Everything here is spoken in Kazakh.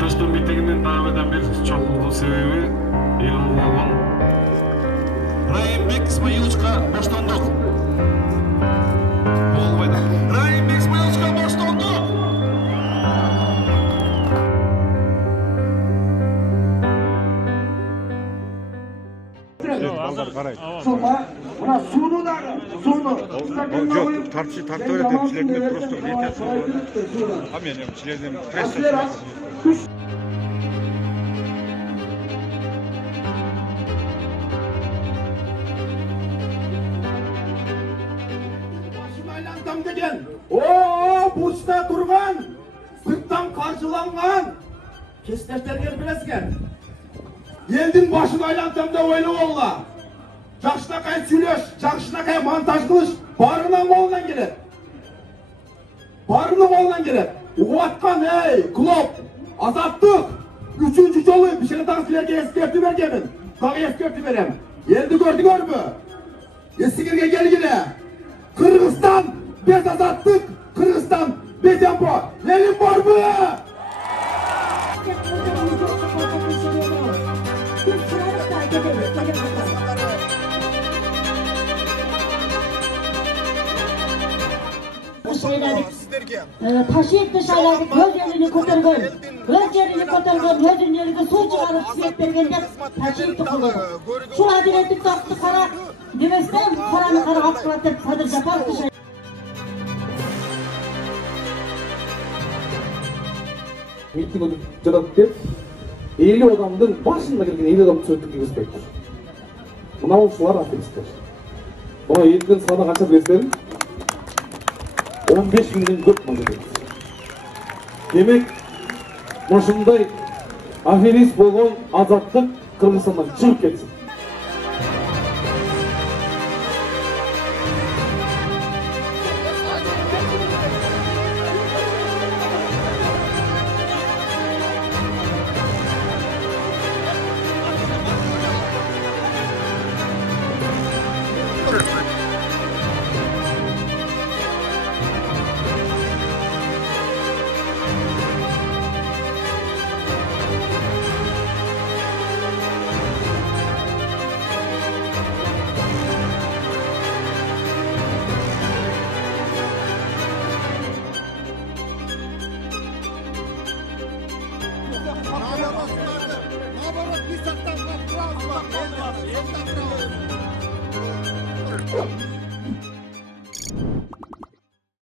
Төстөн митигинин дагы бир чоңдуу себеби элүү болгон Райымбек Исмаиловичка боштондук. Болбойт. Райымбек Исмаиловичка боштондук. Şoma, buna sunu da, sunu. Yok, tartı öyle temsilcilerinde prosto yeter sonra. Amin, temsilcilerden prestasi. Aylantam degen, burçta durgan, sırttan karşılangan, kestirler gelip bilesken. Eldin başını aylantamda oylu oğla. Жақшына қай сөйлеш, жақшына қай монтаж қылыш, барынан қолынан келеді. Барының қолынан келеді. Уатқан, клоп, азаттық, үшінші жолы Бішіғатан сілерге ескерті бергемін. Тағы ескерті берем. Енді көрдіңер мі? Ескерге келгені. Қырғызстан без азаттық, Қырғызстан без ямбо. Ленин бар мı? Taşıyıp dışarıladık, gözlerini kotargın, gözünlerine su çıkarıp siyet bergende taşıyıp tıkıldı. Şu adiletlik taktı kara, demesden karanı kara atlatıp sadır yapar dışarı. Miting жадап кеп, 50 адамдың başında келген 50 адамды сөйттік кегізбектір. Мынау ушулар атеисттер. Бұна елдің саны қанша білесіздер? 15 миллион көп мың деп. Демек, мұшындай аферист болған азаттық Қырғызстаннан шығып кетсін.